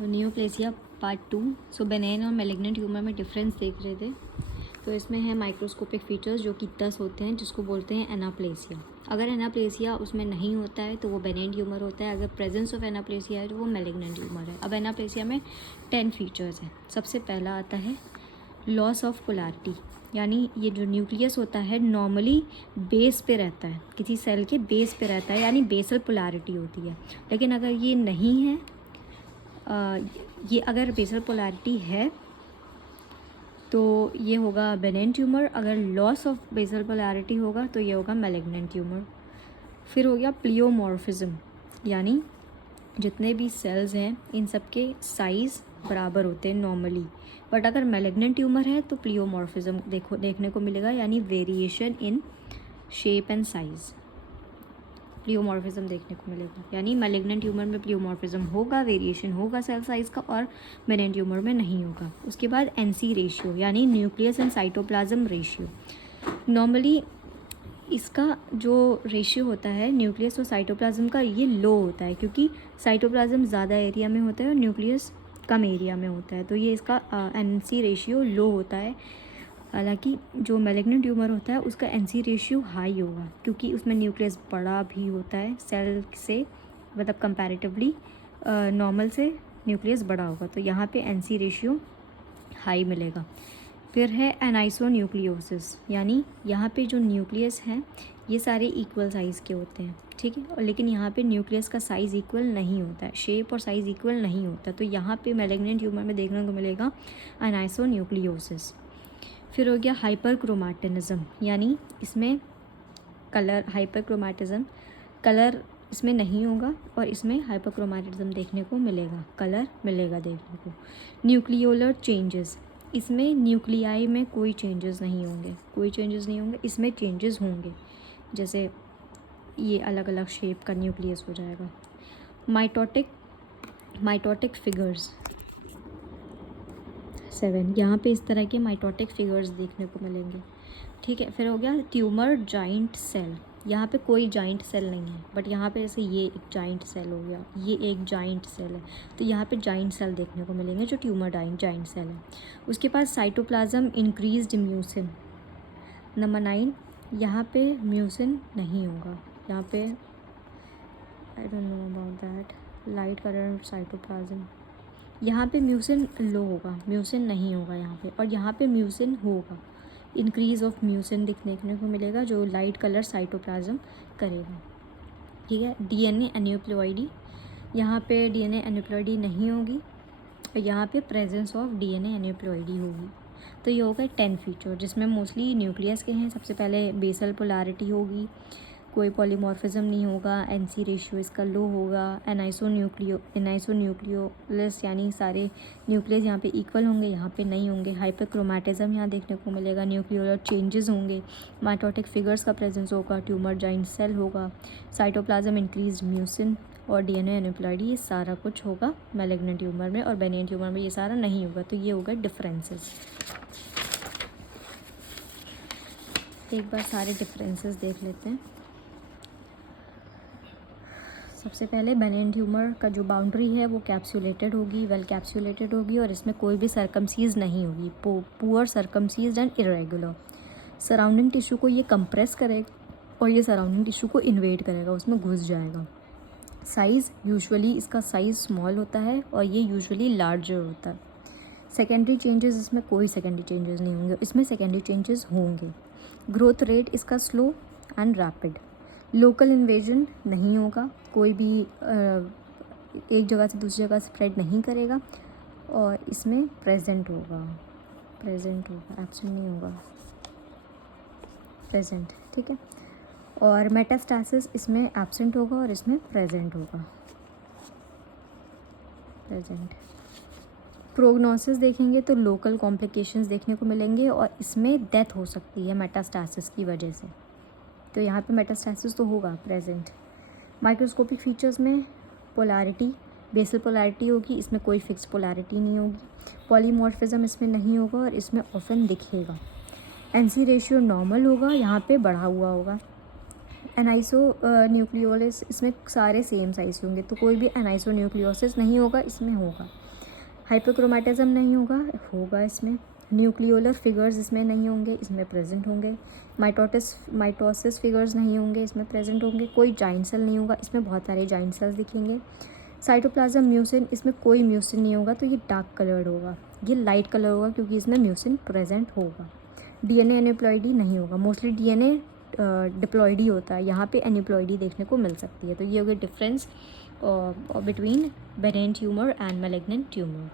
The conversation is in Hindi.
नियोप्लेसिया पार्ट 2। सो बेनिन और मैलिग्नेंट ट्यूमर में डिफरेंस देख रहे थे। तो इसमें है माइक्रोस्कोपिक फीचर्स जो कि 10 होते हैं, जिसको बोलते हैं एनाप्लेसिया। अगर एनाप्लेसिया उसमें नहीं होता है तो वो बेनिन ट्यूमर होता है। अगर प्रेजेंस ऑफ एनाप्लेसिया है तो वो मैलिग्नेंट ट्यूमर है। अब एनाप्लेसिया में 10 फीचर्स हैं। सबसे पहला आता है लॉस ऑफ पोलैरिटी, यानी ये जो न्यूक्लियस होता है नॉर्मली बेस पे रहता है, किसी सेल के बेस पे रहता है, यानी बेसल पोलैरिटी होती है। लेकिन अगर ये नहीं है, ये अगर बेसल पोलैरिटी है तो ये होगा बेनिन ट्यूमर। अगर लॉस ऑफ बेसल पोलैरिटी होगा तो ये होगा मैलिग्नेंट ट्यूमर। फिर हो गया प्लियोमॉर्फिज्म, यानी जितने भी सेल्स हैं इन सब के साइज़ बराबर होते हैं नॉर्मली, बट अगर मैलिग्नेंट ट्यूमर है तो प्लियोमॉर्फिज्म देखने को मिलेगा, यानी variation in shape and size. प्लियोमॉर्फिज्म देखने को मिलेगा, यानी मैलिग्नेंट ट्यूमर में प्लियोमॉर्फिज्म होगा, वेरिएशन होगा सेल साइज़ का, और बेनिन ट्यूमर में नहीं होगा। उसके बाद NC रेशियो, यानी nucleus and cytoplasm ratio. Normally इसका जो रेशियो होता है न्यूक्लियस और साइटोप्लाज्म का, ये लो होता है, क्योंकि साइटोप्लाज्म ज़्यादा एरिया में होता है और न्यूक्लियस कम एरिया में होता है, तो ये इसका NC रेशियो लो होता है। हालांकि जो मैलिग्नेंट ट्यूमर होता है उसका NC रेशियो हाई होगा, क्योंकि उसमें न्यूक्लियस बड़ा भी होता है सेल से, मतलब कंपैरेटिवली नॉर्मल से न्यूक्लियस बड़ा होगा, तो यहाँ पे NC रेशियो हाई मिलेगा। फिर है एनाइसोन्यूक्लियोसिस, यानी यहाँ पे जो न्यूक्लियस हैं ये सारे इक्वल साइज़ के होते हैं, ठीक है, और लेकिन यहाँ पे न्यूक्लियस का साइज़ इक्वल नहीं होता है, शेप और साइज़ इक्वल नहीं होता, तो यहाँ पे मैलिग्नेंट ट्यूमर में देखने को मिलेगा एनाइसोन्यूक्लियोसिस। फिर हो गया हाइपरक्रोमैटिनिज्म, यानी इसमें कलर हाइपरक्रोमैटिज्म, कलर इसमें नहीं होगा और इसमें हाइपरक्रोमैटिज्म देखने को मिलेगा, कलर मिलेगा देखने को। न्यूक्लियोलर चेंजेस, इसमें न्यूक्लियाई में कोई चेंजेस नहीं होंगे, कोई चेंजेस नहीं होंगे, इसमें चेंजेस होंगे, जैसे ये अलग अलग शेप का न्यूक्लियस हो जाएगा। माइटोटिक फिगर्स 7, यहाँ पे इस तरह के माइटोटिक फिगर्स देखने को मिलेंगे, ठीक है। फिर हो गया ट्यूमर जाइंट सेल, यहाँ पे कोई जाइंट सेल नहीं है, बट यहाँ पे जैसे ये एक जाइंट सेल हो गया, ये एक जाइंट सेल है, तो यहाँ पे जाइंट सेल देखने को मिलेंगे जो ट्यूमर जाइंट सेल है। उसके पास साइटोप्लाज्म इंक्रीज्ड म्यूसिन। नंबर 9, यहाँ पे म्यूसिन नहीं होगा, यहाँ पे I don't know about that, light colour cytoplasm, यहाँ पे म्यूसिन लो होगा, म्यूसिन नहीं होगा यहाँ पे, और यहाँ पे म्यूसिन होगा, इंक्रीज ऑफ म्यूसिन देखने को मिलेगा जो लाइट कलर साइटोप्लाज्म करेगा, ठीक है। DNA एन्यूप्लॉइडी, यहाँ पे DNA एन्यूप्लॉइडी नहीं होगी, और यहाँ पे प्रेजेंस ऑफ DNA एन्यूप्लॉइडी होगी। तो ये होगा 10 फीचर, जिसमें मोस्टली न्यूक्लियस के हैं। सबसे पहले बेसल पोलैरिटी होगी, कोई पॉलीमॉर्फिज्म नहीं होगा, NC रेशियो इसका लो होगा, एनाइसोन्यूक्लियोसिस, यानी सारे न्यूक्लियस यहाँ पे इक्वल होंगे, यहाँ पे नहीं होंगे। हाइपरक्रोमैटिज्म यहाँ देखने को मिलेगा, न्यूक्लियोलर चेंजेस होंगे, माइटोटिक फिगर्स का प्रेजेंस होगा, ट्यूमर जाइंट सेल होगा, साइटोप्लाज्म इंक्रीज म्यूसिन और DNA एन्यूप्लॉइडी, ये सारा कुछ होगा मैलिग्नेंट ट्यूमर में, और बेनिन ट्यूमर में ये सारा नहीं होगा। तो ये होगा डिफरेंसेस। एक बार सारे डिफरेंसेस देख लेते हैं। सबसे पहले बेनिन ट्यूमर का जो बाउंड्री है वो कैप्सुलेटेड होगी, वेल कैप्सुलेटेड होगी, और इसमें कोई भी सर्कमसीज नहीं होगी, poor circumscribed and irregular. Surrounding tissue को ये कंप्रेस करेगा और ये सराउंडिंग टिश्यू को इन्वेड करेगा, उसमें घुस जाएगा। साइज़ यूजुअली इसका साइज़ स्मॉल होता है और ये यूजुअली लार्जर होता है। सेकेंडरी चेंजेस, इसमें कोई सेकेंडरी चेंजेस नहीं होंगे, इसमें सेकेंडरी चेंजेस होंगे। ग्रोथ रेट इसका slow and rapid. Local invasion नहीं होगा, कोई भी एक जगह से दूसरी जगह स्प्रेड नहीं करेगा, और इसमें प्रेजेंट होगा, एब्सेंट नहीं होगा, प्रेजेंट, ठीक है। और मेटास्टैसिस इसमें एब्सेंट होगा और इसमें प्रेजेंट होगा, प्रेजेंट। प्रोग्नोसिस देखेंगे तो लोकल कॉम्प्लिकेशंस देखने को मिलेंगे, और इसमें डेथ हो सकती है मेटास्टैसिस की वजह से, तो यहाँ पे मेटास्टैसिस तो होगा, प्रेजेंट। माइक्रोस्कोपिक फीचर्स में पोलैरिटी, बेसल पोलैरिटी होगी, इसमें कोई फिक्स पोलैरिटी नहीं होगी। पॉलीमॉर्फिज्म इसमें नहीं होगा और इसमें ऑफन दिखेगा। NC रेशियो नॉर्मल होगा, यहाँ पे बढ़ा हुआ होगा। एनाइसोन्यूक्लियोसिस, इसमें सारे सेम साइज़ होंगे, तो कोई भी एनाइसोन्यूक्लियोसिस नहीं होगा, इसमें होगा। हाइपोक्रोमैटिज्म नहीं होगा इसमें। न्यूक्लियोलर फिगर्स इसमें नहीं होंगे, इसमें प्रेजेंट होंगे। माइटोसिस फिगर्स नहीं होंगे, इसमें प्रेजेंट होंगे। कोई जाइंट सेल नहीं होगा, इसमें बहुत सारे जाइंट सेल्स दिखेंगे। साइटोप्लाज्म म्यूसिन, इसमें कोई म्यूसिन नहीं होगा, तो ये डार्क कलर्ड होगा। ये लाइट कलर होगा क्योंकि इसमें म्यूसिन प्रेजेंट होगा। डीएनए एनिप्लॉइडी नहीं होगा, मोस्टली डीएनए डिप्लॉइडी होता है, यहाँ पे एनिप्लॉइडी देखने को मिल सकती है। तो ये हो गया difference between Benin tumour and malignant tumour.